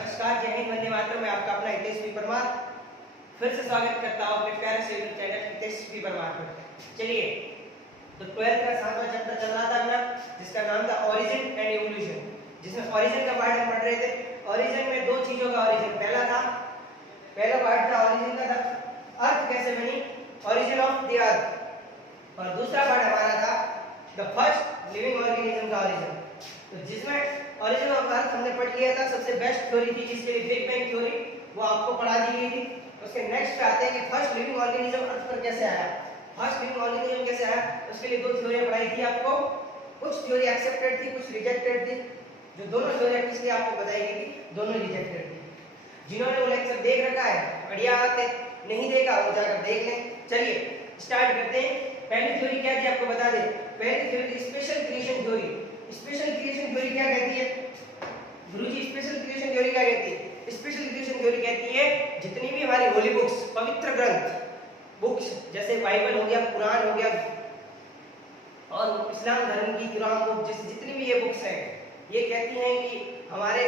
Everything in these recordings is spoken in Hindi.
नमस्कार, जय हिंद, वंदे मातरम। मैं आपका अपना हितेश पी परमार फिर से स्वागत करता हूँ अपने प्यारे से YouTube channel Hitesh P Parmar पर। चलिए, तो 12th का 7वां चैप्टर चल रहा था अपना, जिसका नाम था ओरिजिन एंड इवोल्यूशन, जिसमें ओरिजिन का पार्ट हम पढ़ रहे थे। ओरिजिन में दो चीजों का ओरिजिन, पहला पार्ट था ओरिजिन का था अर्थ कैसे बनी, ओरिजिन ऑफ द अर्थ, और दूसरा पार्ट हमारा था द फर्स्ट लिविंग ऑर्गेनिज्म का ओरिजिन। तो जिसमें ओरिजिन ऑफ अर्थ हमने पढ़ लिया था, सबसे बेस्ट थ्योरी थी जिसके लिए बिग बैंग थ्योरी, वो आपको पढ़ा दी गई थी। उसके नेक्स्ट पे आते हैं कि फर्स्ट लिविंग ऑर्गेनिज्म अर्थ पर कैसे आया। फर्स्ट लिविंग ऑर्गेनिज्म कैसे आया, उसके लिए दो थ्योरी पढ़ाई थी आपको। कुछ थ्योरी एक्सेप्टेड थी, कुछ रिजेक्टेड थी। जो दोनों थ्योरी इसलिए आपको बताई गई थी, दोनों रिजेक्टेड थी। जिन्होंने वो लेक्चर देख रखा है बढ़िया बात है, नहीं देखा वो जाकर देख लें। चलिए स्टार्ट करते हैं। पहली थ्योरी क्या थी आपको बता दें। पहली theory special creation theory. Special creation theory क्या कहती है गुरुजी? स्पेशल क्रिएशन थ्योरी क्या कहती है? स्पेशल क्रिएशन थ्योरी कहती है जितनी भी हमारी होली बुक्स, पवित्र ग्रंथ बुक्स, जैसे बाइबल हो गया, कुरान हो गया, और इस्लाम धर्म की कुरान बुक, जितनी भी ये बुक्स हैं, ये कहती हैं कि हमारे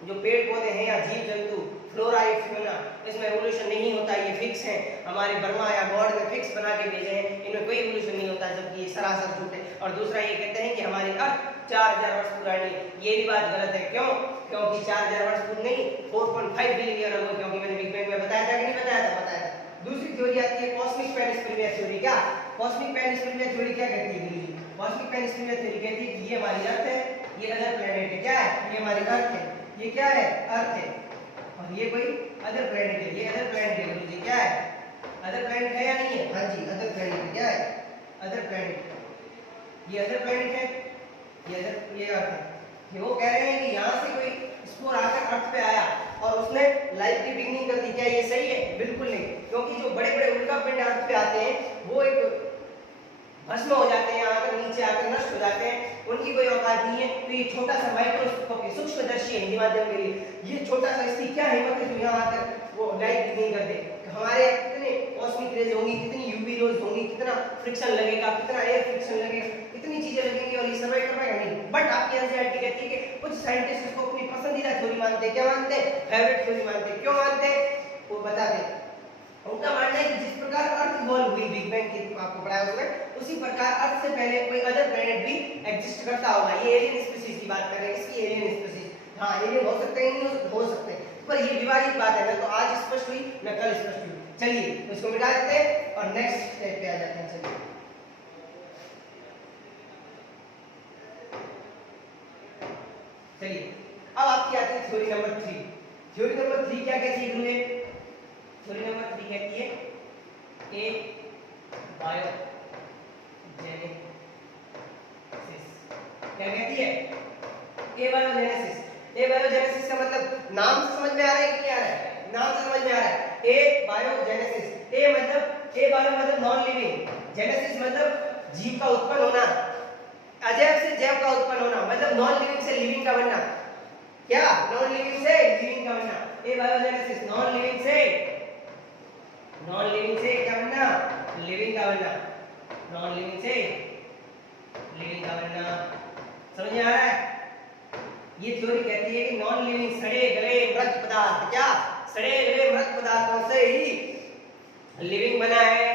जो पेड़ पौधे हैं या जीव जंतु, फ्लोरा या फ्यूना, इसमें एवोल्यूशन नहीं होता, ये फिक्स है। हमारे ब्रह्मा या गॉड ने फिक्स बना के भेजे हैं, इनमें कोई एवोल्यूशन नहीं होता, जबकि ये सरासर झूठ है। और दूसरा ये कहते हैं कि हमारी अर्थ 4000 वर्ष पुरानी, ये भी बात गलत है। क्यों? क्योंकि 4000 वर्ष पुरानी नहीं, 4.5 बिलियन ईयर अगो, क्योंकि मैंने बिग बैंग में बताया था कि नहीं बताया था? बताया था। दूसरी थ्योरी आती है कॉस्मिक पेनिस्पिरिया थ्योरी। क्या कॉस्मिक पेनिस्पिरिया थ्योरी क्या कहती है गुरुजी? कॉस्मिक पेनिस्पिरिया थ्योरी कहती है कि ये हमारी अर्थ है, ये अदर प्लेनेट है। क्या है? ये हमारी अर्थ है, ये क्या है? अर्थ है, और ये कोई अदर प्लेनेट है, ये अदर प्लेनेट है। गुरुजी क्या है? अदर प्लेनेट है या नहीं है? हाँ जी, अदर प्लेनेट है। क्या है? Other planet. ये अदर प्लेनेट है, ये अर्थ है। कि वो कह रहे हैं कि यहाँ से कोई स्पोर आकर अर्थ पे आया और उसने लाइफ की बिगिनिंग कर दी। क्या ये सही है? बिल्कुल नहीं, क्योंकि जो बड़े बड़े उल्कापिंड अर्थ पे आते हैं वो एक भस्म हो जाते हैं, आकर नीचे आकर नष्ट हो जाते हैं, उनकी कोई औकात नहीं है। तो ये छोटा सा माइक्रोस्कोपी, सूक्ष्मदर्शी है हिंदी माध्यम के लिए, ये छोटा सा, इसकी क्या हिम्मत है जो यहाँ आकर वो लाइट नहीं करते। हमारे कितने कॉस्मिक रेज होंगी, कितनी यूवी रेज होंगी, कितना फ्रिक्शन लगेगा, कितना एयर फ्रिक्शन लगेगा, कितनी चीजें लगेंगी, और ये सर्वाइव कर पाएगा? नहीं। बट आपकी एनसीईआरटी कहती है कि कुछ साइंटिस्ट इसको अपनी पसंदीदा थ्योरी मानते हैं। क्या मानते हैं? फेवरेट थ्योरी मानते हैं। क्यों मानते हैं वो बता दें। उनका मानना है कि जिस प्रकार अर्थ इवॉल्व हुई, बिग बैंग की आपको पढ़ाया उसमें, उसी प्रकार अर्थ से पहले कोई अदर प्लेनेट भी एग्जिस्ट करता होगा। ये एलियन स्पीशीज की बात कर रहे हैं, इसकी एलियन स्पीशीज। हाँ, एलियन हो सकते हैं, नहीं हो सकते, पर ये विवादित बात है, ना तो आज स्पष्ट हुई ना कल स्पष्ट हुई। चलिए इसको मिटा देते हैं और नेक्स्ट स्टेप पे आ जाते हैं। चलिए अब आपकी आती है थ्योरी नंबर 3। थ्योरी नंबर 3 क्या कहती है गुरुजी? थ्योरी नंबर 3 कहती है ए बायोजेनेसिस। क्या कहती है? ए बायोजेनेसिस। ए बायोजेनेसिस का मतलब नाम से समझ में आ रहा है कि नहीं आ रहा है? नाम से समझ में आ रहा है। ए बायोजेनेसिस, ए बायो मतलब नॉन लिविंग, जेनेसिस मतलब जीव का उत्पन्न होना, अजैव से जैव का उत्पन्न होना, मतलब नॉन लिविंग से लिविंग का बनना। क्या? नॉन लिविंग से लिविंग का बनना। ए बायोजेनेसिस, नॉन लिविंग से क्या बनना? लिविंग का बनना। नॉन लिविंग से लिविंग का बनना। समझ में आ रहा है? ये थ्योरी कहती है कि नॉन लिविंग सड़े गले मृत पदार्थ, क्या सड़े गले मृत पदार्थों से ही लिविंग बना है।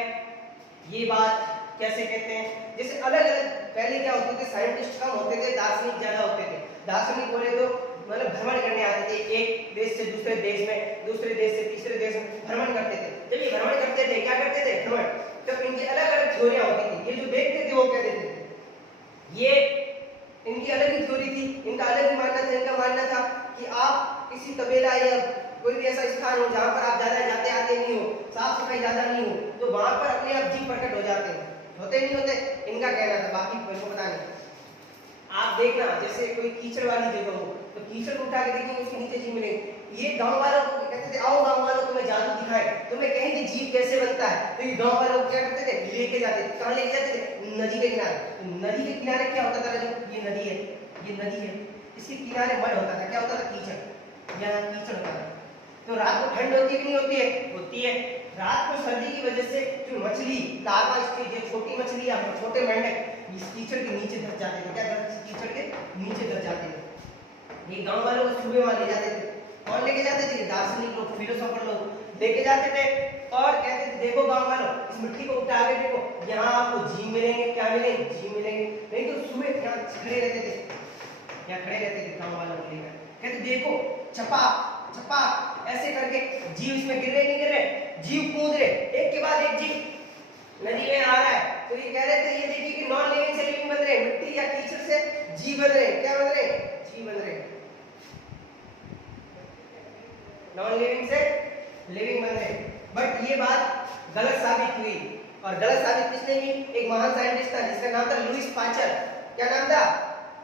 ये बात कैसे कहते हैं? जैसे अलग अलग पहले क्या होते थे, साइंटिस्ट कम होते थे, दार्शनिक ज्यादा होते थे। दार्शनिक बोले तो मतलब भ्रमण करने आते थे, एक देश से दूसरे देश में, दूसरे देश से तीसरे देश में भ्रमण करते थे। जब ये भ्रमण करते थे क्या करते थे? भ्रमण। तब इनकी अलग अलग थ्योरियां होती थी। ये जो देखते थे वो क्या देते थे, ये इनकी अलग ही थ्योरी थी, इनका अलग ही मानना था। इनका मानना था कि आप किसी कबीला या कोई भी ऐसा स्थान हो जहां पर आप ज्यादा जाते आते नहीं हो, साफ सफाई ज्यादा नहीं हो, तो वहां पर अपने आप जीव प्रकट हो जाते हैं। होते नहीं होते? इनका कहना था, बाकी मेरे को पता नहीं। आप देखना जैसे कोई कीचड़ वाली जगह हो तो कीचड़ को उठा के देखेंगे, उसके नीचे जीव मिलेंगे। ये गांव वालों को कहते थे, आओ गांव वालों तुम्हें जादू दिखाए, तुम्हें कहेंगे जीव कैसे बनता है। तो ये गांव वालों को क्या करते थे? लेके जाते थे। कहां लेके जाते थे? नदी के किनारे। नदी के किनारे क्या होता था? जो ये नदी है, इसके किनारे मड होता था। क्या होता था? कीचड़। यहाँ कीचड़ होता था। तो रात को ठंड होती है कि नहीं होती है? होती है। रात को सर्दी की वजह से जो मछली लार्वा स्टेज, जो छोटी मछली या छोटे मेंढक इस कीचड़ के नीचे धस जाते थे। क्या? कीचड़ के नीचे धस जाते थे। ये गांव वालों को सुबह वहां ले जाते थे। कौन लेके जाते थे? दार्शनिक लोग, फिलोसोफर लोग लेके जाते थे और कहते थे देखो गांव वालों, इस मिट्टी को उठा के देखो, यहाँ आपको जीव मिलेंगे। क्या मिलेंगे? जीव मिलेंगे। नहीं तो सुबह यहाँ खड़े रहते थे, यहाँ खड़े रहते थे गांव वालों को लेकर, कहते देखो छपा छपा ऐसे करके जीव इसमें गिर रहे नहीं गिर रहे, जीव कूद रहे, एक के बाद एक जीव नदी में आ रहा है। तो ये कह रहे थे ये देखिए कि नॉन लिविंग से लिविंग बन रहे हैं, मिट्टी या कीचड़ से जीव बन रहे हैं। क्या बन रहे हैं? जीव बन रहे हैं। नॉन लिविंग से लिविंग बन रहे हैं। बट ये बात गलत साबित हुई, और गलत साबित किसने की? एक महान साइंटिस्ट था जिसका नाम था लुईस पास्चर। क्या नाम था?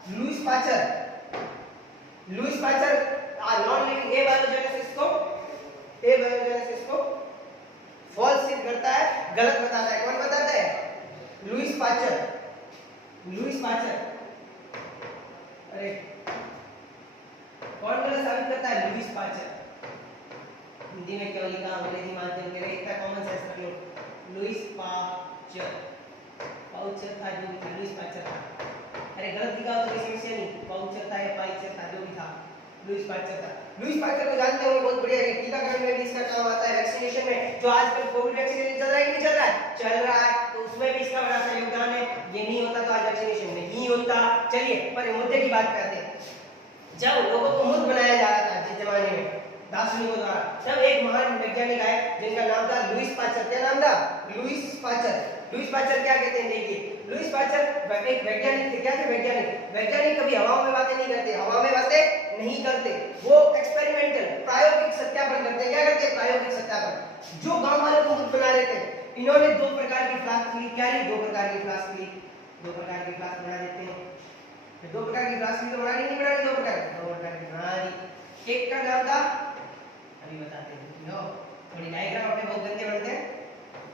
Louis Pasteur. Louis Pasteur non living abiogenesis को फॉल्स सिद्ध करता है, गलत बताता है। कौन बताता है? Lewis Pasteur. Louis pasture. अरे कौन गलत साबित करता है? Lewis pasture. हिंदी में क्या लिखा, अंग्रेजी माध्यम के लिए इतना कॉमन सेंस रख लो। लुईस पास्चर, पाउचर था जो था, लुईस पास्चर था। अरे गलत लिखा तो कोई समस्या नहीं, पाउचर था या पाइचर था, जो भी था, लुईस पास्चर था। लुईस पास्चर को जानते होंगे, बहुत बढ़िया है। टीकाकरण में भी इसका काम आता है, वैक्सीनेशन में। जो आजकल कोविड वैक्सीनेशन चल रहा है कि नहीं चल रहा है? चल रहा है, तो उसमें भी इसका बड़ा सा योगदान है। ये नहीं होता तो आज वैक्सीनेशन नहीं होता। चलिए पर मुद्दे की बात करते हैं। जब लोगों को मूर्ख बनाया जा रहा था जिस जमाने में दार्शनिकों द्वारा, तब एक महान वैज्ञानिक आए जिनका नाम था लुईस पास्चर। क्या नाम था? Louis Pasteur. लुईस पास्चर क्या कहते हैं? देखिए, लुईस पास्चर एक वैज्ञानिक थे। क्या थे? वैज्ञानिक। वैज्ञानिक कभी हवा में बातें नहीं करते, हवा में बातें नहीं करते, वो एक्सपेरिमेंटल प्रायोगिक सत्यापन करते हैं। क्या करते हैं? प्रायोगिक सत्यापन। जो गांव वालों को मूर्ख बना रहे थे, इन्होंने दो प्रकार की फ्लास्क ली। क्या ली? दो प्रकार की फ्लास्क ली। दो प्रकार की फ्लास्क बना देते हैं। दो प्रकार की फ्लास्क तो बनानी नहीं बनानी, दो प्रकार की बना दी। एक का नाम था, अभी बताते हैं, नो थोड़ी डायग्राम अपने बहुत गंदे बनते हैं,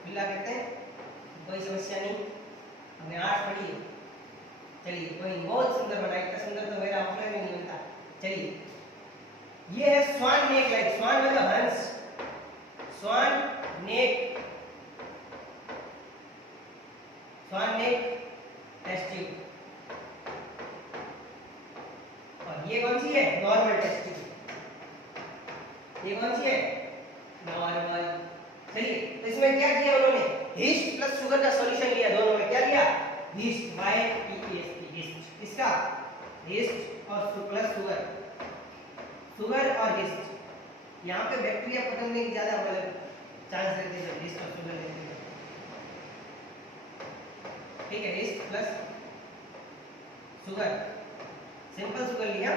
बिल्ला करते हैं, कोई समस्या नहीं, हमने आर्ट पढ़ी है। चलिए कोई नहीं, बहुत सुंदर बना, इतना सुंदर तो मेरा ऑफलाइन में नहीं बनता। चलिए ये है स्वान नेक लाइक। स्वान मतलब हंस, स्वान नेक, स्वान नेक टेस्ट ट्यूब। और ये कौन सी है? Normal test tube. ये कौन सी है? नॉर्मल। चलिए तो इसमें क्या किया उन्होंने? यीस्ट प्लस शुगर का सॉल्यूशन लिया। दोनों में क्या लिया? Yeast, YEAST, yeast. इसका यीस्ट और प्लस शुगर, शुगर और यीस्ट। यहाँ पे बैक्टीरिया पकड़ने की ज्यादा मतलब चांस रहते हैं जब यीस्ट और शुगर लेते हैं। ठीक है, yeast plus sugar, simple sugar लिया,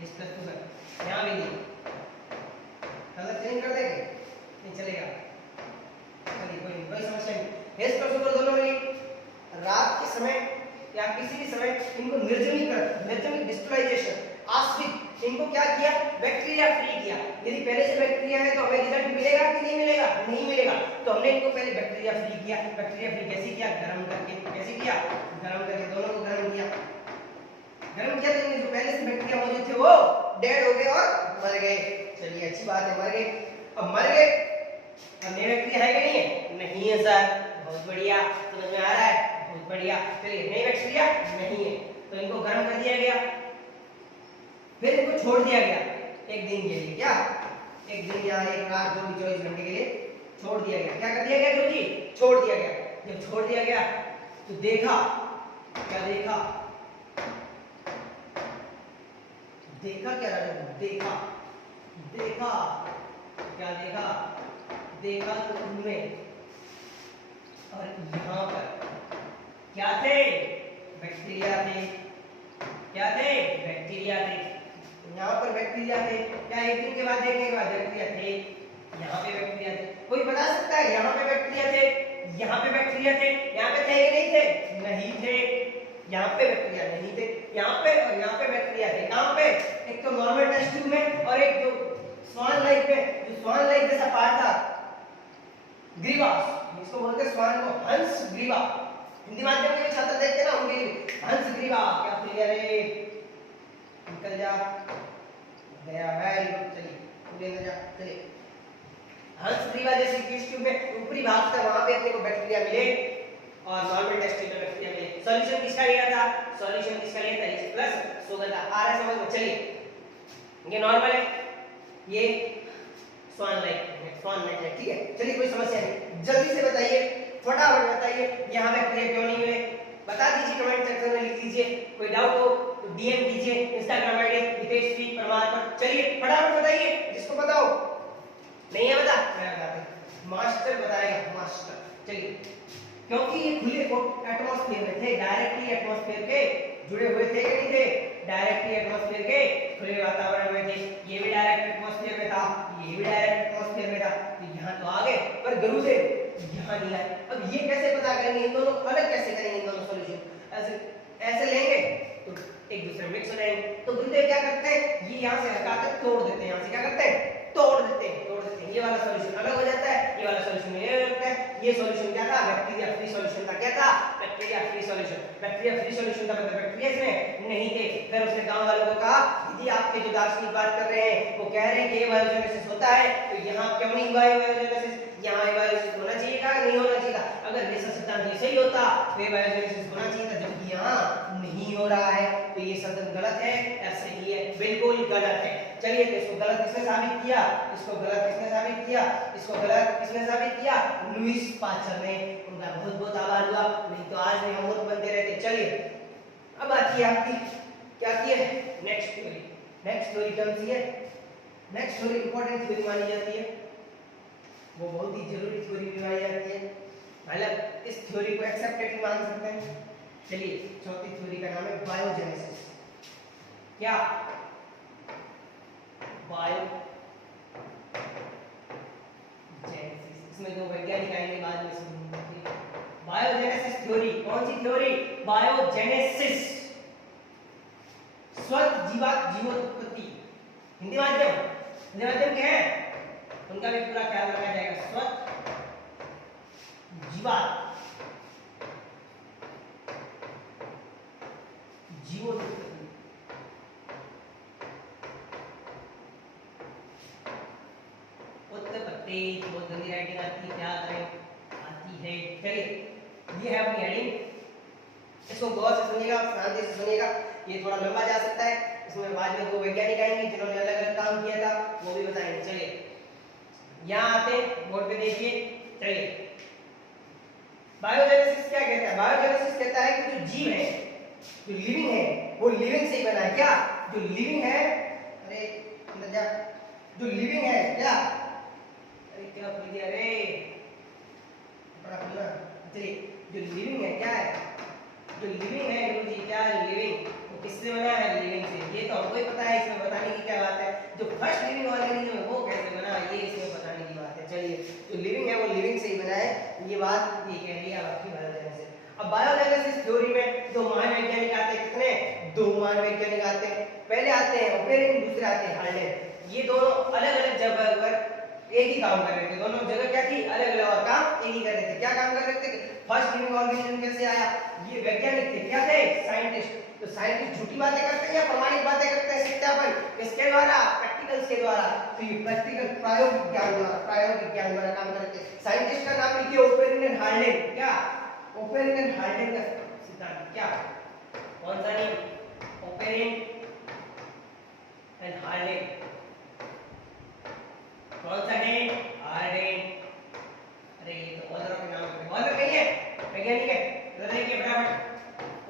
यीस्ट प्लस शुगर। यहाँ भी लिया, कलर चेंज कर देंगे नहीं चलेगा। चलिए कोई समस्या नहीं। यीस्ट और शुगर दोनों में रात के समय या किसी भी समय इनको निर्जमीकरण डिस्टोलाइजेशन, आश्रित, इनको क्या किया? बैक्टीरिया फ्री किया। यदि पहले से बैक्टीरिया है तो हमें रिजल्ट मिलेगा कि नहीं मिलेगा? नहीं मिलेगा। तो हमने इनको पहले बैक्टीरिया फ्री किया। बैक्टीरिया फ्री कैसे किया? गर्म करके। कैसे किया? गर्म करके, दोनों को गर्म किया। गर्म किया तो जो पहले से बैक्टीरिया मौजूद थे वो डेड हो गए और मर गए। चलिए अच्छी बात है, मर गए। अब मर गए, अब नए बैक्टीरिया है कि नहीं है? नहीं है सर। बहुत बढ़िया, समझ में आ रहा है? बहुत बढ़िया। चलिए नए बैक्टीरिया नहीं है तो इनको गर्म कर दिया गया, फिर इनको छोड़ दिया गया एक दिन के लिए। क्या? एक दिन या एक रात, जो भी 24 घंटे के लिए छोड़ दिया गया। क्या कर दिया गया गुरुजी? छोड़ दिया गया। जब छोड़ दिया गया तो देखा, क्या देखा? देखा क्या? देखा, देखा क्या? देखा तो उनमें और यहाँ पर क्या थे? बैक्टीरिया थे। क्या थे? बैक्टीरिया थे। यहाँ पर बैक्टीरिया थे। क्या एक दिन के बाद देखने के बाद बैक्टीरिया थे? यहाँ पे बैक्टीरिया थे। कोई बता सकता है? यहाँ पे बैक्टीरिया थे, यहाँ पे बैक्टीरिया थे, यहाँ पे थे कि नहीं थे? नहीं थे। यहाँ पे बैक्टीरिया नहीं थे, यहाँ पे और यहाँ पे बैक्टीरिया थे। यहाँ पे एक तो नॉर्मल टेस्ट ट्यूब में और एक जो स्वान लाइक में, जो स्वान लाइक जैसा पार्ट था, ग्रीवा, इसको बोलते हैं स्वान को हंस ग्रीवा। हिंदी माध्यम के छात्र देखते ना, उनके लिए हंस ग्रीवा। क्या क्लियर है? निकल जा, गया। Very good. चलिए पूरे अंदर जा। चलिए हंस ग्रीवा जैसी टेस्ट ट्यूब में ऊपरी भाग था, वहां पे अपने को बैक्टीरिया मिले और नॉर्मल टेस्ट ट्यूब में बैक्टीरिया मिले। सॉल्यूशन किसका लिया था, सॉल्यूशन किसका लिया था, x प्लस शुगर का। आ रहा है समझ में? चलिए ये नॉर्मल है, ये स्वान लाइक है, ठीक है। चलिए कोई समस्या नहीं, जल्दी से बताइए, फटाफट बताइए यहाँ पे क्लियर क्यों नहीं हुए, बता दीजिए, कमेंट सेक्शन में लिख दीजिए। कोई डाउट हो तो डीएम कीजिए Instagram ID Hitesh P Parmar पर। चलिए फटाफट बताइए, जिसको बताओ नहीं है बता, मैं बताता हूं, मास्टर बताएगा, मास्टर। चलिए क्योंकि ये खुले एटमॉस्फेयर में थे, डायरेक्टली एटमॉस्फेयर के जुड़े हुए थे कि नहीं थे, डायरेक्टली एटमॉस्फेयर के खुले वातावरण में थे। ये भी डायरेक्ट एटमॉस्फेयर में था, ये भी डायरेक्ट एटमॉस्फेयर में था, तो यहाँ तो आ गए, पर गुरु से यहाँ नहीं आए। अब ये कैसे पता करेंगे, इन दोनों अलग कैसे करेंगे, इन दोनों सॉल्यूशन ऐसे लेंगे तो एक दूसरे में मिक्स हो जाएंगे। तो गुरुदेव क्या करते हैं, ये यहाँ से हटाकर तोड़ देते हैं, यहाँ से क्या करते हैं, तोड़ देते हैं। ये वाला सॉल्यूशन अलग हो जाता है, ये वाला सॉल्यूशन ये लगता है। ये सॉल्यूशन क्या था, बैक्टीरिया फ्री सॉल्यूशन था। क्या था, bacteria free solution. Bacteria free solution था, मतलब बैक्टीरिया इसमें नहीं थे। फिर उसने गांव वालों को कहा, दीदी आपके जो दार्शनिक बात कर रहे हैं वो कह रहे हैं कि ये बायोजेनेसिस होता है, तो यहाँ क्यों नहीं हुआ है बायोजेनेसिस, यहाँ बायोजेनेसिस होना चाहिए था, नहीं होना चाहिए था। अगर ये सिद्धांत ये सही होता तो ये बायोजेनेसिस होना चाहिए था, जबकि यहाँ नहीं हो रहा है, तो ये सिद्धांत गलत है, ऐसे ही है, बिल्कुल गलत है। चलिए तो इसको गलत किसने साबित किया, इसको गलत किसने साबित किया, इसको गलत किसने साबित किया, लुईस पास्चर ने। उनका बहुत बहुत आभार हुआ, नहीं तो आज भी हम लोग बनते रहते। चलिए अब आती है आपकी क्या की है, नेक्स्ट थ्योरी। नेक्स्ट थ्योरी कौन सी है, नेक्स्ट थ्योरी इंपॉर्टेंट थ्योरी मानी जाती है, वो बहुत ही जरूरी थ्योरी भी मानी जाती है, मतलब इस थ्योरी को एक्सेप्टेड मान सकते हैं। चलिए चौथी थ्योरी का नाम है बायोजेनेसिस। क्या, बायोजेनेसिस। इसमें दो वैज्ञानिक आएंगे बाद में समझेंगे। बायोजेनेसिस थ्योरी, कौन सी थ्योरी, बायोजेनेसिस, स्वस्थ जीवोत्पत्ति। हिंदी माध्यम के हैं उनका भी पूरा ख्याल रखा जाएगा। स्वस्थ जीवोत्पत्ति, उत्पत्ति, बहुत गंदी राइटिंग आती है, क्या करें, आती है। चलिए ये है अपनी हेडिंग, इसको गौर से सुनिएगा, शांति से सुनिएगा, ये थोड़ा लंबा जा सकता है। इसमें बाद में दो वैज्ञानिक आएंगे जिन्होंने अलग अलग काम किया था, वो भी बताएंगे। चलिए यहाँ आते हैं, बोर्ड पे देखिए। चलिए बायोजेनेसिस क्या कहता है, बायोजेनेसिस कहता है कि जो जीव है, जो लिविंग है, वो लिविंग से ही बना है। क्या, जो लिविंग है, अरे अंदर जा, जो लिविंग है क्या, अरे क्या भूल गया रे, बड़ा भूलना। चलिए जो लिविंग है क्या है, जो लिविंग है गुरुजी, क्या है लिविंग, वो किससे बना है, लिविंग से। ये तो हमको ही पता है, इसमें बताने की क्या बात है। जो फर्स्ट लिविंग ऑर्गेनिज्म है वो कैसे बना, ये इसमें बताने की बात है। चलिए जो लिविंग है वो लिविंग से ही बना है, ये बात ये कह रही है आपकी बायोजेनेसिस। अब बायोजेनेसिस थ्योरी में दो महान वैज्ञानिक आते हैं, कितने, दो महान वैज्ञानिक आते हैं। पहले आते हैं ओपेरिन, दूसरे आते हैं हार्लेन। ये दोनों अलग अलग जगह पर एक ही काम कर रहे थे, दोनों जगह क्या थी, अलग अलग, और काम एक ही कर रहे थे। क्या काम कर रहे थे, फर्स्ट लिविंग ऑर्गेनिज्म कैसे आया, ये वैज्ञानिक थे, क्या थे, साइंटिस्ट। तो साइंटिस्ट झूठी बातें करते हैं या प्रमाणिक बातें करते हैं, सत्यापन किसके द्वारा, प्रैक्टिकल्स के द्वारा। तो ये प्रैक्टिकल प्रायोगिक ज्ञान द्वारा काम करते हैं। साइंटिस्ट का नाम लिखिए ओपेरिन एंड हार्लेन। क्या, ओपेरिन एंड हार्लेन का सिद्धांत, क्या, कौन सा नहीं, ओपेरिन एंड हार्लेन, कौन सा है, हार्लेन। अरे ये तो ऑलर का नाम है, ऑलर नहीं है, वैज्ञानिक है, जरा देखिए फटाफट,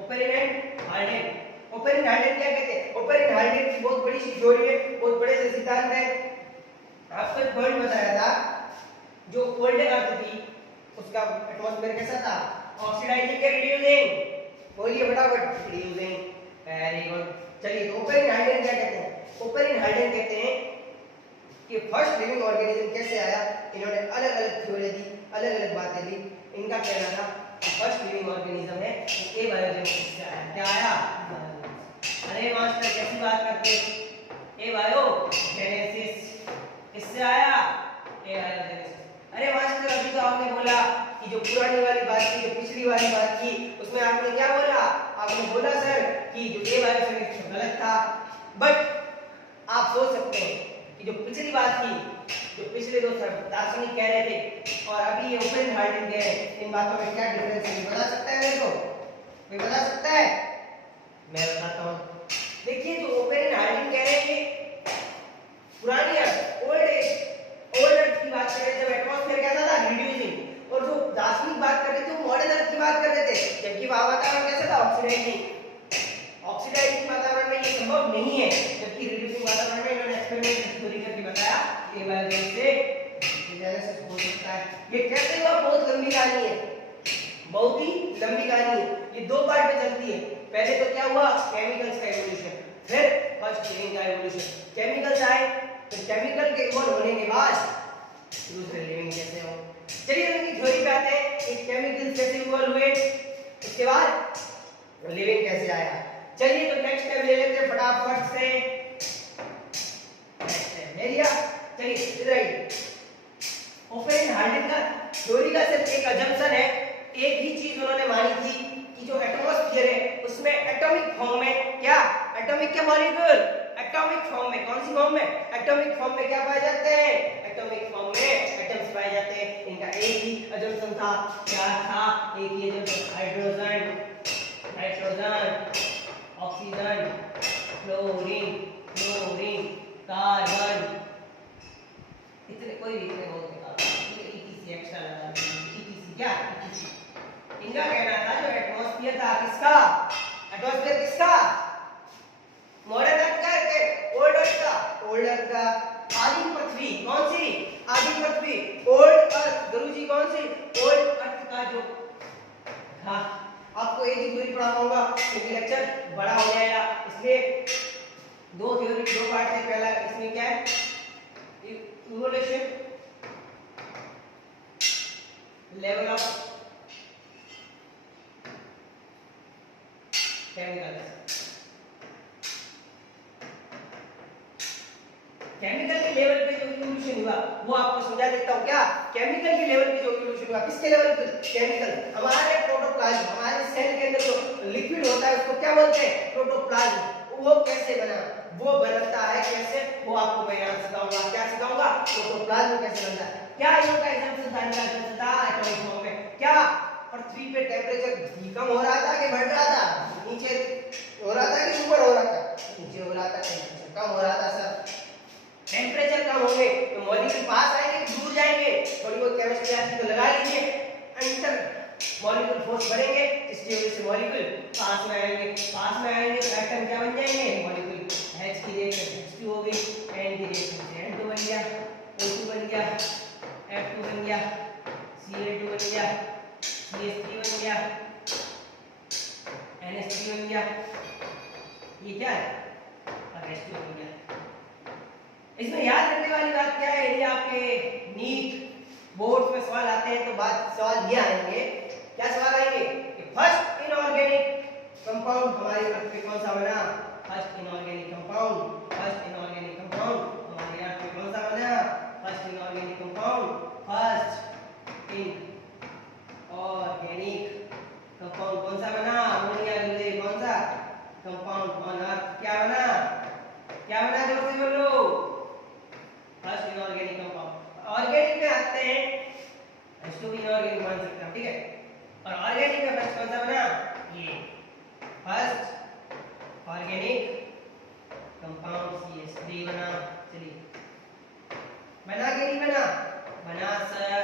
ओपेरिन एंड हार्लेन। ओपेरिन हार्लेन क्या कहते हैं, ओपेरिन हार्लेन की बहुत बड़ी सी थ्योरी है, बहुत बड़े से सिद्धांत है। आपको एक पॉइंट बताया था, जो कोल्ड अर्थ थी उसका एटमॉस्फेयर कैसा था, ऑक्सीडाइजिंग के रिड्यूसिंग, बोलिए फटाफट, रिड्यूसिंग, वेरी गुड। चलिए तो ओपेरिन हार्लेन क्या कहते हैं, ओपेरिन हार्लेन कहते हैं कि फर्स्ट लिविंग ऑर्गेनिज्म कैसे आया। इन्होंने अलग अलग थ्योरी दी, अलग अलग बातें दी। इनका कहना था कि फर्स्ट लिविंग ऑर्गेनिज्म है ये बायोजेनेसिस से आया। क्या आया, अरे मास्टर कैसी बात करते हैं, ये बायोजेनेसिस किससे आया, ये बायोजेनेसिस। अरे मास्टर अभी तो आपने बोला कि जो पुरानी वाली बात की, जो पिछली वाली बात की, उसमें आपने क्या बोला, आपने बोला सर कि जो ये बायोजेनेसिस गलत था। बट आप सोच सकते हैं कि जो पिछली बात थी, जो पिछले दो दार्शनिक कह रहे थे और अभी ये ओपेरिन हार्लेन कह रहे हैं, इन बातों में क्या डिफरेंस है, बता सकता है मेरे को, कोई बता सकता है? मैं बताता हूँ। देखिए जो ओपेन हार्डिंग कह रहे हैं ये पुरानी ओल्ड अर्थ की बात कर रहे थे, जब एटमॉस्फेयर कैसा था रिड्यूसिंग, और जो दार्शनिक बात कर रहे थे वो मॉडर्न अर्थ की बात कर रहे थे, जबकि वातावरण कैसा था ऑक्सीडाइजिंग वातावरण में ये संभव नहीं है, जबकि रिड्यूसिंग वातावरण में इन्होंने एक्सपेरिमेंट थ्योरी करके बताया ये बायोगैस से जेनेसिस हो सकता है। ये कैसे हुआ बहुत लंबी कहानी है, बहुत ही लंबी कहानी है, ये दो पार्ट में चलती है। पहले तो क्या हुआ केमिकल्स का एवोल्यूशन, फिर फर्स्ट लिविंग का एवोल्यूशन। केमिकल्स आए, फिर केमिकल के इवॉल्व होने के बाद दूसरे लिविंग कैसे हो। चलिए इनकी थ्योरी पे आते हैं कि केमिकल्स कैसे इवॉल्व हुए, उसके बाद लिविंग कैसे आया। चलिए तो नेक्स्ट टाइम ले लेते हैं फटाफट से, ले लिया। चलिए इधर आइए। ओपेन हार्डिंग का थ्योरी का सिर्फ एक अजम्पशन है, एक ही चीज उन्होंने मानी थी कि जो एटमॉस्फेयर है उसमें एटॉमिक फॉर्म में क्या, एटॉमिक के मॉलिक्यूल एटॉमिक फॉर्म में, कौन सी फॉर्म में, एटॉमिक फॉर्म में क्या पाए जाते हैं, एटॉमिक फॉर्म में एटम्स पाए जाते हैं। इनका एक ही अजम्पशन था, क्या था, एक ही assumption, hydrogen, nitrogen, oxygen, chlorine, carbon, इतने कोई भी इतने बहुत ETC एक्स्ट्रा लगा दीजिए, ETC क्या, इनका कहना था जो एटमॉस्फेयर था किसका, एटमॉस्फेयर किसका, मॉडर्न अर्थ का, ओल्ड अर्थ का, आदिम पृथ्वी, कौन सी आदिम पृथ्वी, ओल्ड अर्थ, गुरुजी कौन सी, ओल्ड अर्थ का जो था। आपको एक ही थ्योरी पढ़ा पाऊंगा क्योंकि लेक्चर बड़ा हो जाएगा, इसलिए दो थ्योरी दो पार्ट है। पहला इसमें क्या है, evolution, level of chemicals, chemical के लेवल पे जो इवोल्यूशन हुआ वो आपको समझा देता हूं। क्या केमिकल के लेवल पे जो इवोल्यूशन हुआ, किसके लेवल पे, केमिकल, हमारे प्रोटोप्लाज्म, हमारे सेल के अंदर जो लिक्विड होता है उसको क्या बोलते हैं, प्रोटोप्लाज्म, वो कैसे बना, वो बनता है कैसे, वो आपको मैं यहाँ सिखाऊंगा। क्या सिखाऊंगा, प्रोटोप्लाज्म कैसे बनता है। क्या इनका एग्जांपल था, एटॉमिक फॉर्म में क्या पृथ्वी पे टेंपरेचर कम हो रहा था कि बढ़ रहा था, नीचे हो रहा था कि ऊपर हो रहा था, नीचे हो रहा था, टेंपरेचर कम हो रहा था। सर टेंपरेचर कम होंगे तो मॉलिक्यूल पास आएंगे दूर जाएंगे, थोड़ी बहुत केमिस्ट्री आती तो लगा लीजिए, इंटर मॉलिक्यूल फोर्स बढ़ेंगे, इसकी वजह से मॉलिक्यूल पास में आएंगे तो एटम क्या बन जाएंगे, मॉलिक्यूल H की रिएक्शन H2 हो गई, N की रिएक्शन से N2 बन गया, O2 बन गया, F2 बन गया, Cl2 बन गया, CH3 बन गया, NH3 बन गया, ये क्या है, और H2 बन गया। इसमें याद रखने वाली बात क्या है, यदि आपके नीट बोर्ड में सवाल आते हैं तो सवाल ये आएंगे, क्या सवाल आएंगे कि फर्स्ट इनऑर्गेनिक कंपाउंड हमारे अर्थ पे कौन सा बना, फर्स्ट इनऑर्गेनिक कंपाउंड हमारे अर्थ पे कौन सा बना, फर्स्ट इनऑर्गेनिक कंपाउंड कौन सा बना, अमोनिया ग्लूकोज कौन सा कंपाउंड ऑन अर्थ क्या बना, जोर से बोलो, फर्स्ट इनऑर्गेनिक कंपाउंड। ऑर्गेनिक में आते हैं, इसको भी इनऑर्गेनिक मान सकते हैं, ठीक है, और ऑर्गेनिक में फर्स्ट कौन सा बना, ये फर्स्ट ऑर्गेनिक कंपाउंड CH3 बना। चलिए बना कि नहीं बना सर,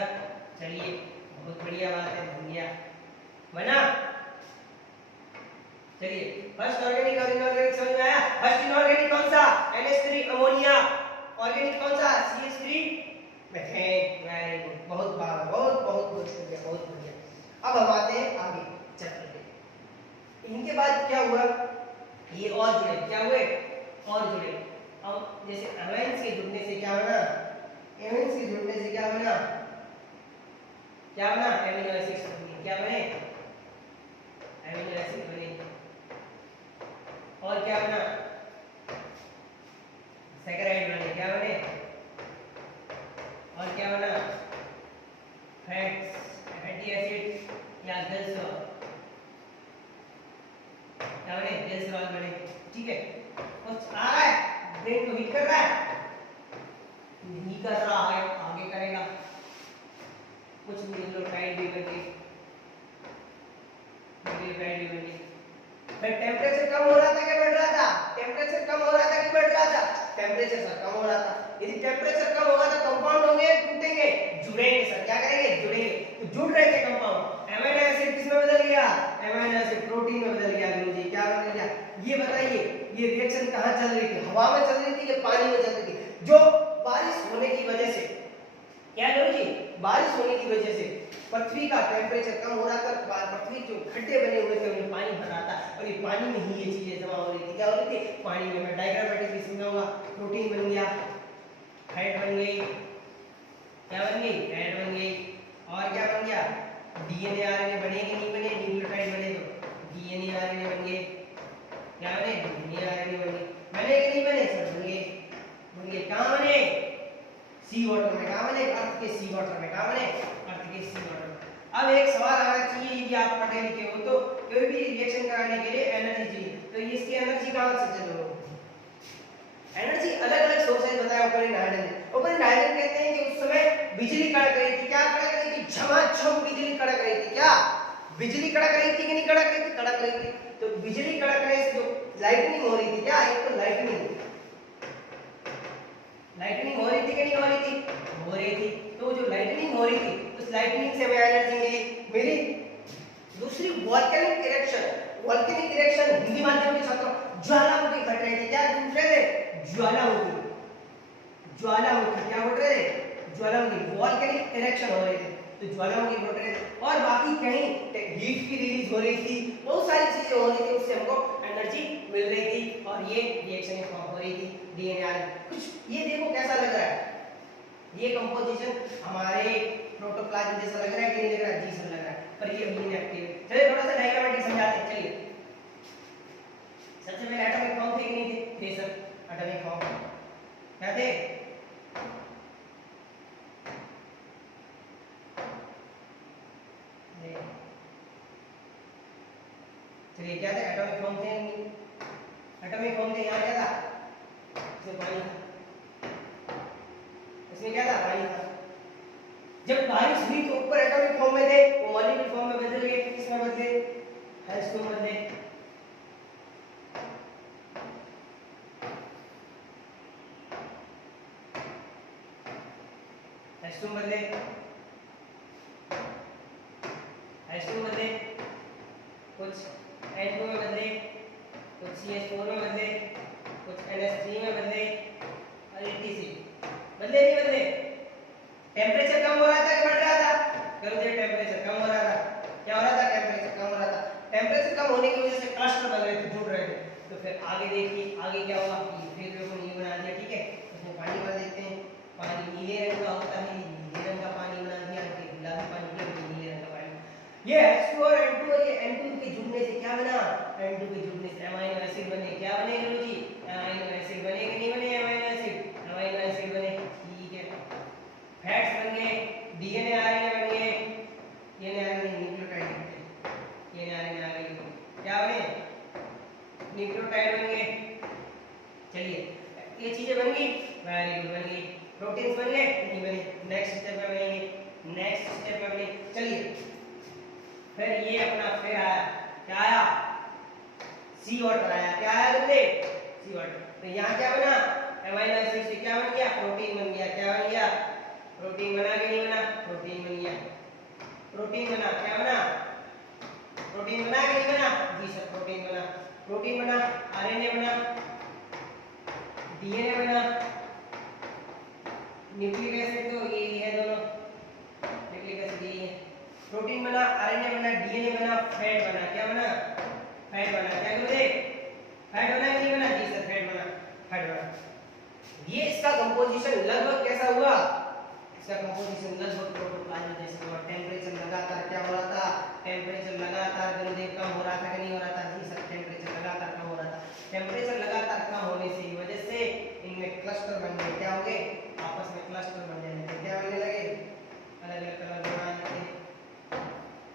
चलिए बहुत बढ़िया बात है, बन गया, बना। चलिए फर्स्ट ऑर्गेनिक और इनऑर्गेनिक समझ में आया। फर्स्ट इनऑर्गेनिक कौन सा, NH3 अमोनिया, ऑर्गेनिक कौन सा, CH3 मीथेन। वेरी गुड, बहुत बढ़िया। अब हम आते हैं आगे चैप्टर पे। इनके बाद क्या हुआ, ये और जुड़े, क्या हुए और जुड़े। अब जैसे एमाइन्स के जुड़ने से क्या बना, एमाइन्स के जुड़ने से क्या बना, एमिनो एसिड्स बने, क्या बने, एमिनो एसिड बने, और क्या बना, सैकराइड बने, क्या बने, और क्या बना, फैटी एसिड या ग्लिसरॉल, क्या बने, ग्लिसरॉल बने। ठीक है, कुछ आ रहा है, ब्रेन को हीट कर रहा है, नहीं कर रहा है, आगे करेगा, कुछ न्यूक्लियोटाइड भी करके न्यूक्लियोटाइड भी बन गई। फिर टेम्परेचर कम हो रहा था कि बढ़ रहा था? टेम्परेचर कम हो रहा था कि बढ़ रहा था? टेम्परेचर सर कम हो रहा था। यदि टेम्परेचर कम होगा तो कंपाउंड होंगे, टूटेंगे, जुड़ेंगे सर। क्या करेंगे? जुड़ेंगे। तो जुड़ रहे थे कंपाउंड। अमीनो एसिड किस में बदल गया? अमीनो एसिड प्रोटीन में बदल गया। गुरु जी क्या बदल गया? ये बताइए, ये रिएक्शन कहाँ चल रही थी? हवा में चल रही थी कि पानी में चल रही थी? जो बारिश होने की वजह से, क्या गुरु जी, बारिश होने की वजह से पृथ्वी का टेम्परेचर कम हो रहा था, पृथ्वी जो खड्डे बने हुए थे उनमें पानी भर रहा था और ये पानी में ही ये चीजें जमा हो रही थी। क्या हो रही थी? पानी में। मैं डायग्रामेटिकली समझाऊंगा। प्रोटीन बन गया, फैट बन गई, क्या बन गई? फैट बन गई, और क्या बन गया? डीएनए आरएनए बने कि नहीं बने? न्यूक्लियोटाइड बने तो डीएनए आरएनए बन गए। क्या बने? डीएनए आरएनए बन गए। बने कि नहीं बने सर? बन गए। बन गए। कहाँ बने? सी वाटर में। कहाँ बने? अर्थ के सी वाटर में। कहाँ बने? अर्थ के सी वाटर में। अब एक सवाल आना चाहिए, यदि आप पढ़े लिखे हो तो कोई भी रिएक्शन कराने के लिए एनर्जी चाहिए, तो इसकी एनर्जी कहाँ से चल रही है? एनर्जी अलग अलग सोर्सेज बताया। ओपन हाइड्रोजन कहते हैं कि उस समय बिजली कड़क रही थी। क्या कड़क रही थी? झमाझम बिजली कड़क रही थी। क्या बिजली कड़क रही थी कि नहीं कड़क रही थी? कड़क रही थी। तो बिजली कड़कने से जो लाइटनिंग हो रही थी, क्या एक तो लाइटनिंग हो रही थी कि नहीं हो रही थी? हो रही थी। तो जो लाइटनिंग हो रही थी उस लाइटनिंग से हमें एनर्जी मिली। दूसरी volcanic erection. Volcanic erection Hindi माध्यम के छात्रों, ज्वालामुखी घट रहे थे। क्या घट रहे थे? ज्वालामुखी। ज्वालामुखी क्या घट रहे थे? ज्वालामुखी। वोल्केनिक इरेक्शन हो रहे थे तो ज्वालामुखी घट रहे थे। और बाकी कहीं हीट की रिलीज हो रही थी, बहुत सारी चीजें हो रही थी, उससे हमको एनर्जी मिल रही थी और ये रिएक्शन फॉर्म हो रही थी डीएनए आरएनए। कुछ ये देखो कैसा लग रहा है, ये कंपोजिशन हमारे प्रोटोप्लाज्म जैसा लग रहा है कि नहीं लग रहा है? जी सर लग रहा है, पर ये अभी इनएक्टिव है। चलिए थोड़ा सा डायग्रामेटिक समझाते हैं। चलिए सबसे पहले एटॉमिक फॉर्म थे कि नहीं थे? सर एटॉमिक फॉर्म क्या थे? चलिए क्या थे? एटॉमिक फॉर्म थे। एटॉमिक फॉर्म थे। यहाँ क्या था? इसमें पानी था। इसमें क्या था? पानी था। जब बारिश हुई तो ऊपर एटॉमिक फॉर्म में थे, वो मॉलिक्यूल फॉर्म में बदल गए। किसमें बदले? H2 में बदले। H2 में बदले। H2 में बदले, कुछ N2 में बदले, कुछ CH4 में बदले, कुछ NH3 में बदले और etc बदले नहीं बदले? टेम्परेचर कम हो रहा था कि बढ़ रहा था? करोगे टेम्परेचर कम हो रहा था। क्या हो रहा था? टेम्परेचर कम हो रहा था। टेम्परेचर कम होने की वजह से क्लस्टर बन रहे थे, जुड़ रहे थे। तो फिर आगे देखिए, आगे क्या हुआ? फिर को नहीं बना दिया, ठीक है? उसमें पानी भर देते हैं। पानी नीले रंग का होता है, नीले रंग का पानी बना दिया, गुलाबी पानी के नीले रंग का पानी। ये H2 और N2 और ये N2 के जुड़ने से क्या बना? N2 के जुड़ने से अमीनो एसिड बने। क्या बने गुरु जी? अमीनो एसिड बने कि नहीं बने? अमीनो एसिड बने, ठीक है। फैट्स बन गए, डीएनए आरएनए बन गए, डीएनए आरएनए न्यूक्लियोटाइड बन गए, डीएनए आरएनए आ गए, क्या बने? न्यूक्लियोटाइड बन गए। चलिए ये चीजें बन गई, वेरी गुड, बन गई। प्रोटीन्स बन गए नहीं बने? नेक्स्ट स्टेप में बनेंगे, नेक्स्ट स्टेप में बने। चलिए फिर ये अपना फिर आया, क्या आया? सी वाटर आया। क्या आया बंदे? सी वाटर। तो यहाँ क्या बना? अमीनो एसिड से क्या बन गया? प्रोटीन बन गया। क्या बन गया? प्रोटीन बना कि नहीं बना? प्रोटीन बन गया। प्रोटीन बना। क्या बना? प्रोटीन बना कि नहीं बना? जी सर प्रोटीन बना। प्रोटीन बना, आरएनए बना, डीएनए बना, न्यूक्लिक एसिड तो ये है दोनों, न्यूक्लिक एसिड ये है। प्रोटीन बना, आरएनए बना, डीएनए बना, फैट बना। क्या बना? फैट बना। क्या बोले? फैट बना कि नहीं बना? जी सर फैट बना, फैट बना। ये इसका कंपोजिशन लगभग कैसा हुआ? इसका कंपोजिशन लगभग प्रोटोप्लाज्म जैसा हुआ। टेम्परेचर लगातार क्या हो रहा था? टेम्परेचर लगातार गंदे कम हो रहा था कि नहीं हो रहा था? जी सर टेम्परेचर लगातार कम हो रहा था। टेम्परेचर लगातार कम होने से वजह से इनमें क्लस्टर बन गए। क्या हो गए? आपस में क्लस्टर बन जाने लगे। क्या बनने लगे? अलग अलग कलर बनाने लगे,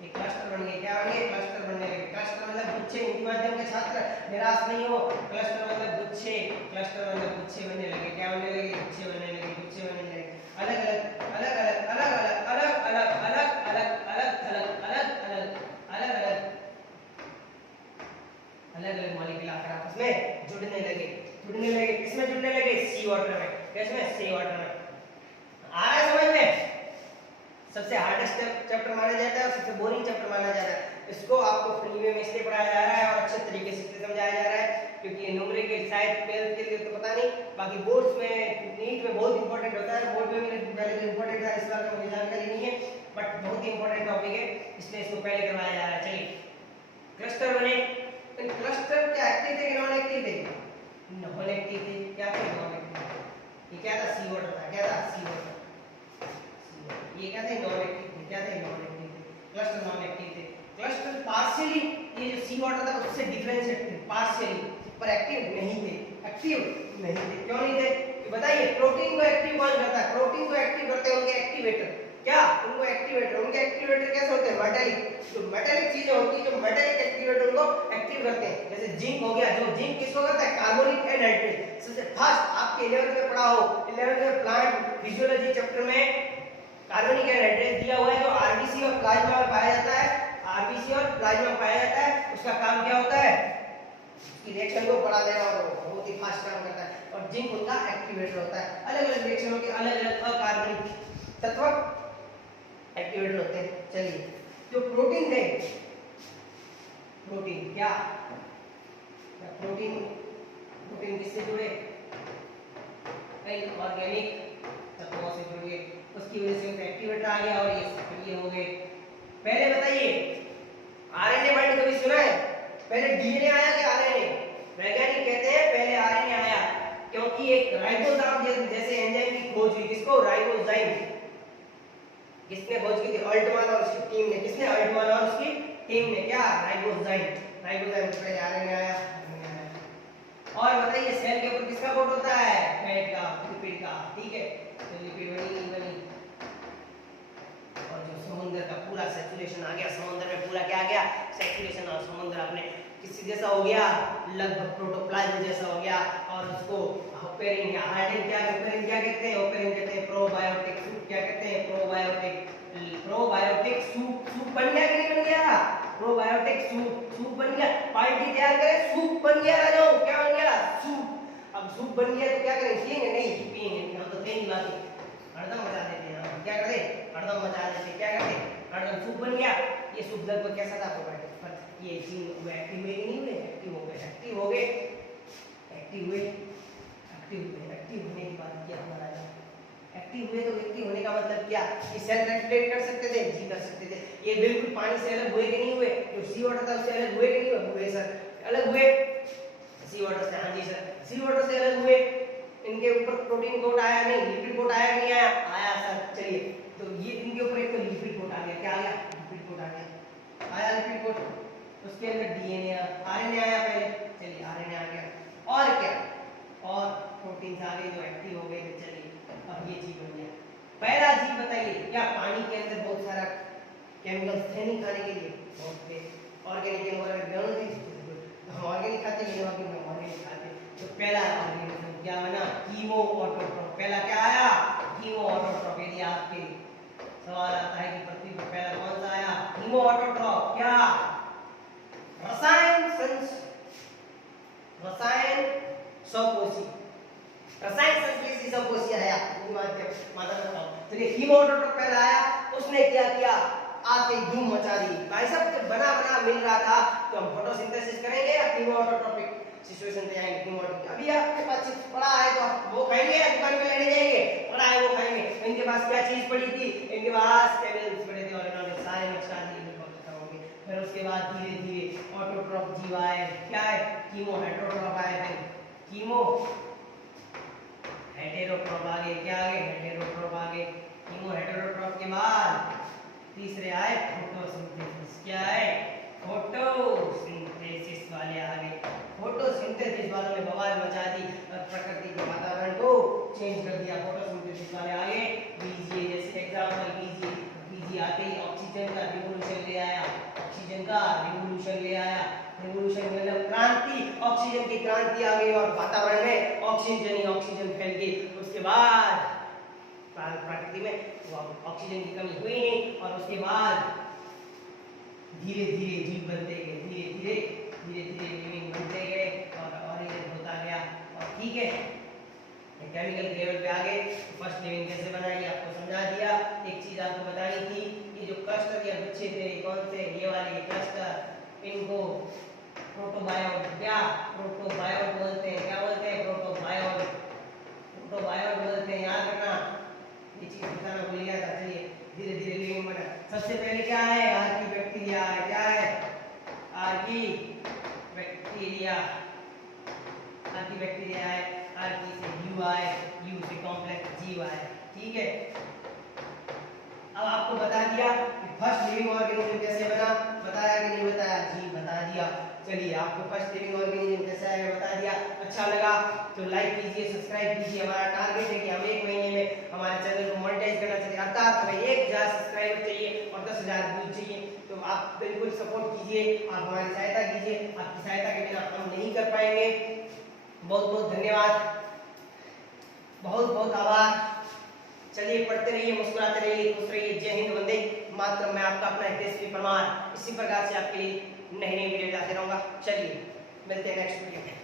ये क्लस्टर बन गए। क्या बन गए? क्लस्टर बनने लगे। क्लस्टर मतलब गुच्छे। हिंदी माध्यम के छात्र निराश नहीं हो, क्लस्टर मतलब गुच्छे, क्लस्टर मतलब गुच्छे बनने लगे। क्या बनने लगे? गुच्छे बनने लगे, गुच्छे बनने लगे। अलग अलग अलग अलग अलग अलग अलग अलग अलग अलग अलग अलग अलग अलग अलग अलग जुड़ने लगे, किसमें जुड़ने लगे? सी वाटर में। किसमें? सी वाटर में। आ रहा है समझ में? सबसे हार्डेस्ट चैप्टर माना जाता है और सबसे बोरिंग चैप्टर माना जाता है। इसको आपको फ्री में इसलिए पढ़ाया जा रहा है और अच्छे तरीके से समझाया जा रहा है क्योंकि न्यूमेरिकल शायद 12th के लिए तो पता नहीं, बाकी बोर्ड्स में नीट में बहुत इंपॉर्टेंट होता है। बोर्ड में भी पहले तो इंपॉर्टेंट था, इस बार मुझे जानकारी नहीं है बट बहुत ही इंपॉर्टेंट टॉपिक है इसलिए इसको पहले करवाया जा रहा है। चलिए क्लस्टर बने। क्लस्टर क्या एक्टिव थे कि नॉन एक्टिव थे? नॉन एक्टिव थे। क्या थे? Non active. ये क्या था? सी वाटर था। क्या था? सी वाटर। ये क्या थे? नॉन एक्टिव थे। क्या थे? नॉन एक्टिव थे। क्लस्टर नॉन एक्टिव थे। क्लस्टर पार्शियली, ये जो सी वाटर था उससे डिफरेंशिएट थे पार्शियली, पर एक्टिव नहीं थे। एक्टिव नहीं थे। क्यों नहीं थे? बताइए। प्रोटीन को एक्टिव कौन करता है? प्रोटीन को एक्टिव करते हैं उनके एक्टिवेटर। क्या? उनको एक्टिवेटर। उनके एक्टिवेटर कैसे होते हैं? मेटालिक। जो मेटालिक चीजें होती है, जो मेटालिक एक्टिवेटर उनको एक्टिव करते हैं। जैसे जिंक हो गया, जो जिंक किसको करता है? Carbonic anhydride. सबसे फर्स्ट आपके 11th में पढ़ा हो, 11th में प्लांट फिजियोलॉजी चैप्टर में कार्बनिक एनहाइड्रेट दिया हुआ है जो आरबीसी और प्लाज्मा में पाया जाता है। आरबीसी और प्लाज्मा में पाया जाता है। उसका काम क्या होता है? उसकी रिएक्शन को बढ़ा देना और बहुत ही फास्ट काम करता है। और जिंक उनका एक्टिवेटर होता है। अलग-अलग रिएक्शनों के अलग-अलग अकार्बनिक तत्व एक्टिवेटर होते हैं। चलिए जो प्रोटीन थे, प्रोटीन क्या? प्रोटीन किससे जुड़े? कई ऑर्गेनिक तत्वों से जुड़े, उसकी वजह से उनका एक्टिवेटर आ गया और ये हो गए। पहले बताइए आरएनए वर्ड कभी सुना है? पहले डीएनए आया कि आरएनए? वैज्ञानिक कहते हैं पहले आरएनए आया क्योंकि एक राइबोसोम जैसे एंजाइम की खोज हुई। किसको? राइबोजाइम। किसने खोज की थी? अल्टमान और उसकी टीम ने। किसने? अल्टमान और उसकी टीम ने। क्या? राइबोजाइम। राइबोजाइम से पहले आरएनए आया। और बताइए सेल के ऊपर किसका कोट होता है? फैट का, लिपिड का। ठीक है, तो लिपिड बनी नहीं बनी। और जो समुद्र का पूरा सैचुरेशन आ गया, समुद्र में पूरा क्या आ गया? सैचुरेशन। और समुद्र अपने किसी जैसा हो गया? लगभग प्रोटोप्लाज्म जैसा हो गया। और उसको ओपेरिन या हाइड्रेट क्या कहते हैं? ओपेरिन कहते हैं। प्रोबायोटिक सूप क्या कहते हैं? प्रोबायोटिक सूप बन गया कि नहीं बन गया? प्रोबायोटिक सूप बन गया। पार्टी तैयार करें, सूप बन गया। राजाओं क्या बन गया? सूप। अब सूप बन गया तो क्या करें? पिएंगे? नहीं पिएंगे, हम तो नहीं बाकी हरदम मचा देते हैं। क्या करते? हरदम मचा देते हैं। क्या करते? हरदम। सूप बन गया। ये सूप लगभग कैसा था? प्रोबायोटिक। पर ये जीन एक्टिव हुए कि नहीं हुए? एक्टिव हो गए। एक्टिव होने के बाद क्या हमारा एक्टिव हुए? तो एक्टिव होने का मतलब क्या? कि सेल रेगुलेट कर सकते थे? जी कर सकते थे। ये बिल्कुल पानी से अलग हुए कि नहीं हुए? जो सी वाटर था उससे अलग हुए कि नहीं हुए? हुए सर, अलग हुए सी वाटर से। हाँ जी सर, सी वाटर से अलग हुए। इनके ऊपर प्रोटीन कोट आया नहीं? लिपिड कोट आया कि नहीं आया? आया सर। चलिए तो ये इनके ऊपर एक तो लिपिड कोट आ गया। क्या आ गया? लिपिड कोट आ गया। आया लिपिड कोट। उसके अंदर डीएनए आरएनए आया पहले। चलिए आरएनए आ गया। और क्या? और प्रोटीन आ गए जो एक्टिव हो गए। चलिए अब ये जीव बन गया। पहला जीव बताइए। क्या पानी के अंदर बहुत सारा केमिकल्स थे नहीं खाने के लिए? बहुत थे। ऑर्गेनिक एनवायरनमेंट थे। हम ऑर्गेनिक खाते हैं, ऑर्गेनिक खाते। तो पहला ऑर्गेनिज्म क्या बना? Chemo autotroph. पहला क्या आया? Chemo autotroph. यदि आपके सवाल आता है कि पृथ्वी पर पहला कौन सा आया? Chemo autotroph. क्या? रसायन स्वकोषी। रसायन संश्लेषी स्वकोषी आया। चलिए कीमो ऑटोट्रॉफ पहला आया। उसने क्या किया? आते ही धूम मचा दी। भाई साहब जब बना मिल रहा था तो हम फोटोसिंथेसिस करेंगे या कीमो ऑटोट्रॉपिक सिचुएशन पे आएंगे? Chemo autotrophic. अभी आपके पास चिप्स पड़ा है तो आप वो खाएंगे या दुकान पे लेने जाएंगे? पड़ा है वो खाएंगे। इनके पास क्या चीज पड़ी थी? इनके पास केमिकल्स पड़े थे और इन्होंने सारे नुकसान दिए। फिर उसके बाद धीरे धीरे ऑटोट्रॉफ जीव आए। क्या है? कीमो हेटेरोट्रॉफ आए। फिर कीमो हेटेरोट्रॉफ आ गए। क्या आ गए? हेटेरोट्रॉफ आ गए। कीमो हेटेरोट्रॉफ के बाद तीसरे आए फोटोसिंथेसिस। क्या है? फोटोसिंथेसिस वाले आ गए। फोटोसिंथेसिस वालों ने बवाल मचा दी और प्रकृति के वातावरण को चेंज कर दिया। फोटोसिंथेसिस वाले आ गए। बीजीए जैसे एग्जांपल बीजी आते ही ऑक्सीजन का रिवोल्यूशन ले आया। रिवोल्यूशन मतलब क्रांति। ऑक्सीजन की क्रांति आ गई और वातावरण में ऑक्सीजन फैल गई। उसके बाद प्रकृति में ऑक्सीजन की कमी हुई नहीं और उसके बाद धीरे धीरे जीव बनते गए। धीरे धीरे लिविंग बनते गए और ऑरिजिन होता गया। और ठीक है, केमिकल के लेवल पे आ गए। फर्स्ट लिविंग कैसे बनाई आपको समझा दिया। एक चीज आपको बतानी थी, ये जो क्लस्टर या गुच्छे थे कौन से, ये वाले क्लस्टर, इनको प्रोटोबायोट क्या प्रोटोबायोट बोलते हैं। क्या बोलते हैं? प्रोटोबायोट बोलते हैं। याद रखना, ये चीज बताना भूल गया था। चलिए धीरे धीरे लिविंग बना। सबसे पहले क्या है? आर्की बैक्टीरिया है। क्या है? आर्की बैक्टीरिया है। आर्की से यू आए, यू से कॉम्प्लेक्स जीव आए। ठीक है, अब आपको बता दिया कि फर्स्ट लिविंग ऑर्गेनिज्म कैसे बना। बताया कि नहीं बताया? जी बता दिया। चलिए आपको फर्स्ट लिविंग ऑर्गेनिज्म कैसे आएगा बता दिया। अच्छा लगा तो लाइक कीजिए, सब्सक्राइब कीजिए। हमारा टारगेट है कि हम 1 महीने में हमारे चैनल को मोनेटाइज करना चाहिए, अर्थात हमें 1000 सब्सक्राइबर चाहिए और 10,000 व्यूज चाहिए। तो आप बिल्कुल सपोर्ट कीजिए, आप हमारी सहायता कीजिए। आपकी सहायता के बिना हम नहीं कर पाएंगे। बहुत बहुत धन्यवाद, बहुत बहुत आभार। चलिए पढ़ते रहिए, मुस्कुराते रहिए, खुश रहिए। जय हिंद, वंदे मातरम। मैं आपका अपना हितेश परमार इसी प्रकार से आपके लिए नई नई वीडियो लाते रहूंगा। चलिए मिलते हैं नेक्स्ट वीडियो में।